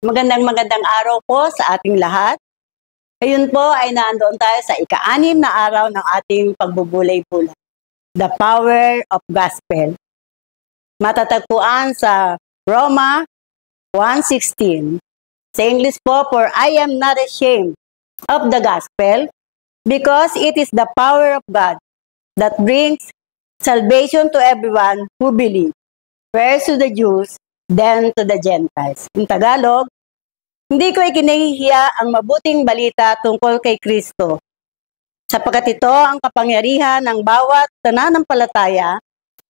Magandang araw po sa ating lahat. Ngayon po ay nandoon tayo sa ika-6 na araw ng ating pagbubulay-bulay. The Power of Gospel. Matatagpuan sa Roma 1:16. Sa English po, for I am not ashamed of the gospel because it is the power of God that brings salvation to everyone who believes. First to the Jews, then to the Gentiles. In Tagalog, hindi ko ikinahihiya ang mabuting balita tungkol kay Kristo, sapagkat ito ang kapangyarihan ng bawat nananampalataya,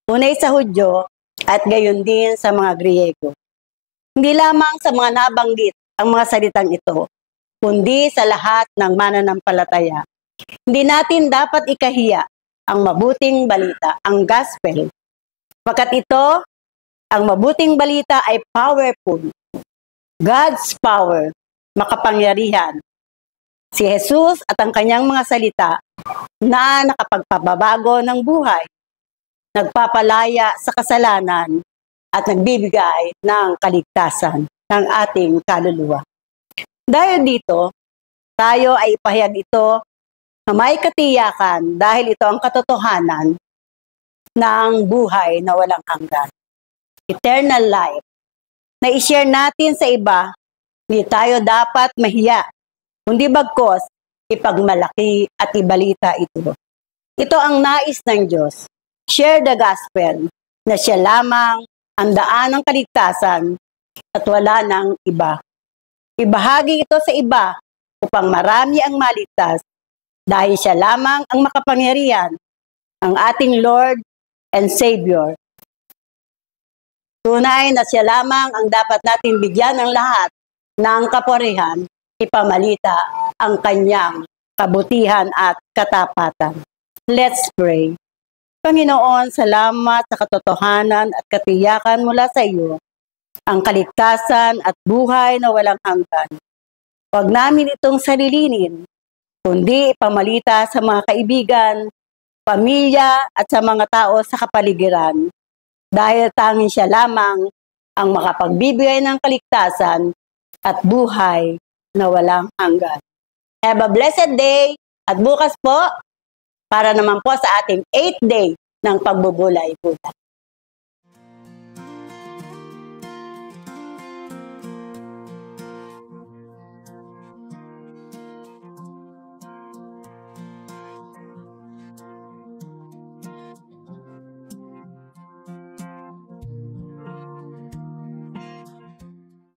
unay sa Hudyo at gayon din sa mga Griego. Hindi lamang sa mga nabanggit ang mga salitang ito, kundi sa lahat ng mananampalataya. Hindi natin dapat ikahiya ang mabuting balita, ang gospel, sapagkat ito, ang mabuting balita ay powerful. God's power, makapangyarihan. Si Jesus at ang kanyang mga salita na nakapagpababago ng buhay, nagpapalaya sa kasalanan at nagbibigay ng kaligtasan ng ating kaluluwa. Dahil dito, tayo ay ipahayag ito na may katiyakan dahil ito ang katotohanan ng buhay na walang hanggan. Eternal life. Na i-share natin sa iba, hindi tayo dapat mahiya, kundi bagkos ipagmalaki at ibalita ito. Ito ang nais ng Diyos. Share the gospel na siya lamang ang daan ng kaligtasan at wala ng iba. Ibahagi ito sa iba upang marami ang maligtas dahil siya lamang ang makapangyarihan, ang ating Lord and Savior. Tunay na siya lamang ang dapat natin bigyan ng lahat ng kapurihan, ipamalita ang kanyang kabutihan at katapatan. Let's pray. Panginoon, salamat sa katotohanan at katiyakan mula sa iyo, ang kaligtasan at buhay na walang hanggan. Huwag namin itong sarilinin, kundi ipamalita sa mga kaibigan, pamilya at sa mga tao sa kapaligiran. Dahil tanging siya lamang ang makapagbibigay ng kaligtasan at buhay na walang hanggan. Have a blessed day at bukas po para naman po sa ating 8th day ng pagbubulay-bulay.